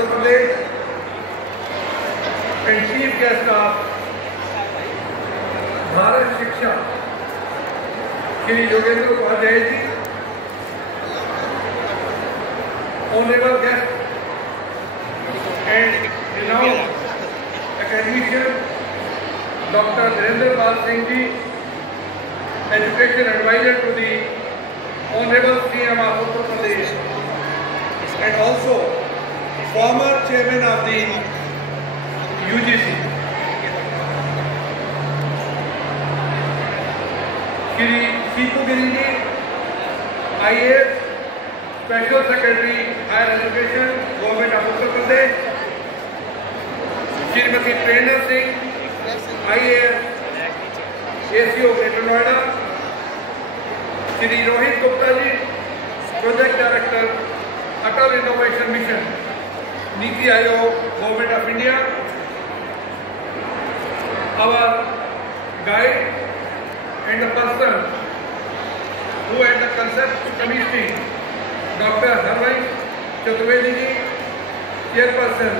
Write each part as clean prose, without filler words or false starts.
Uttar Pradesh and Chief Guest of Bharat Shiksha, Shri Yogendra Upadhyay ji, Honorable Guest and renowned academician Dr. Dhirendra Pal Singh ji, Education Advisor to the Honorable CM of Uttar Pradesh, and also former Chairman of the UGC. Shri Seetu Giri ji, IAS, Special Secretary Higher Education, Government of Uttar Pradesh. Shrimati Prerna Singh, IAS, ACO Greater Noida. Shri Rohit Gupta ji, Project Director, Atal Innovation Mission, Niti Aayog, Government of India. Our guide and the person who had the concept commissioning, Dr. Harvinder Chaturvedi ji, Chairperson,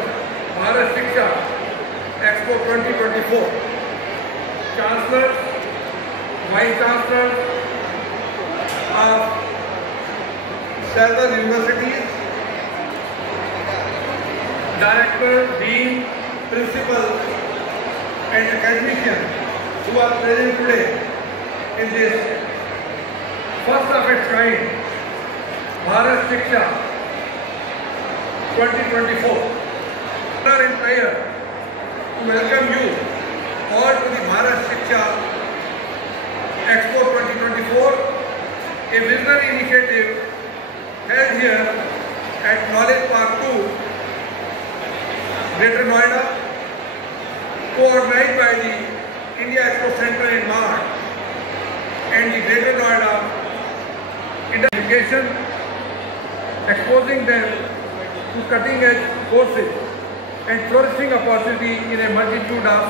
Bharat Shiksha Expo 2024, Chancellors, Vice Chancellors of several universities, Directors, Dean, Principals and Academicians who are present today in this first of its kind Bharat Shiksha 2024. Honor and prayer to welcome you all to the Bharat Shiksha Expo 2024, a visionary initiative held here at Knowledge Park 2, Greater Noida, co-organized by the India Expo Center in March and the Greater Noida Education, exposing them to cutting-edge courses and flourishing opportunity in a multitude of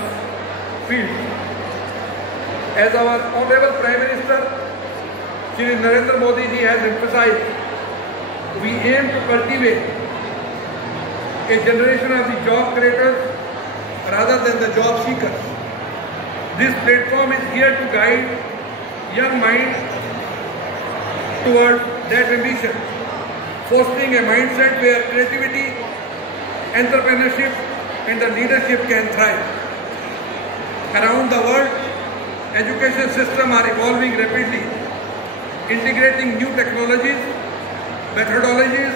fields. As our Honorable Prime Minister, Shri Narendra Modi ji has emphasized, we aim to cultivate a generation of the job creators rather than the job seekers. This platform is here to guide young minds towards that ambition, fostering a mindset where creativity, entrepreneurship and the leadership can thrive. Around the world, education systems are evolving rapidly, integrating new technologies, methodologies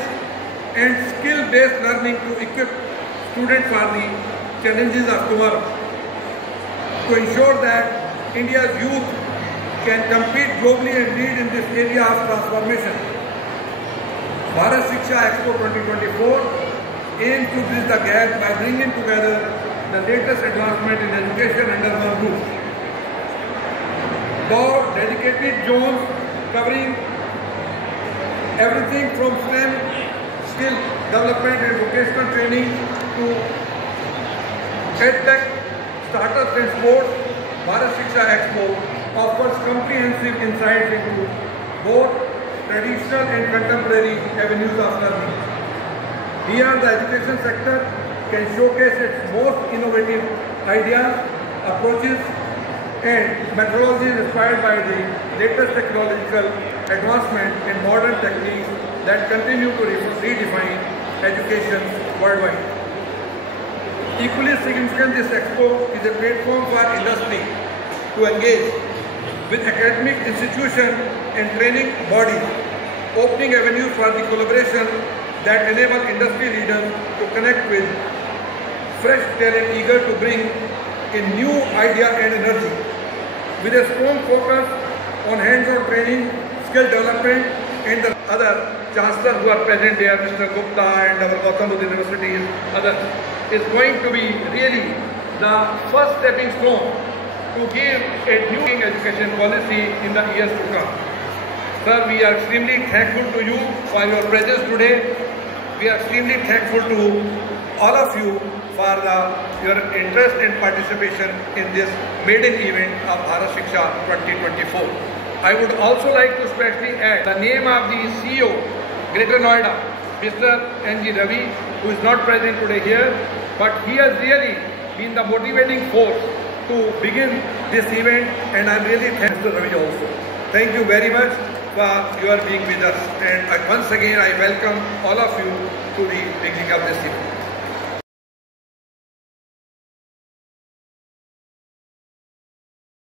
and skill-based learning to equip students for the challenges of tomorrow. To ensure that India's youth can compete globally and lead in this area of transformation, Bharat Shiksha Expo 2024 aims to bridge the gap by bringing together the latest advancement in education under one roof. Four dedicated zones covering everything from STEM, skill development and vocational training to EdTech, startups and sports, Bharat Shiksha Expo offers comprehensive insights into both traditional and contemporary avenues of learning. Here, the education sector can showcase its most innovative ideas, approaches and methodologies inspired by the latest technological advancement and modern techniques that continue to redefine education worldwide. Equally significant, this expo is a platform for industry to engage with academic institutions and training bodies, opening avenues for the collaboration that enable industry leaders to connect with fresh talent eager to bring a new idea and energy. With a strong focus on hands-on training, skill development and the other chancellors who are present there, Mr. Gupta and our Gautam Buddha University and others, is going to be really the first stepping stone to give a new education policy in the years to come. Sir, we are extremely thankful to you for your presence today. We are extremely thankful to all of you for your interest and participation in this maiden event of Bharat Shiksha 2024. I would also like to specially add the name of the CEO, Greater Noida, Mr. N.G. Ravi, who is not present today here, but he has really been the motivating force to begin this event, and I'm really thankful to Ravi also. Thank you very much for your being with us, and once again I welcome all of you to the beginning of this event.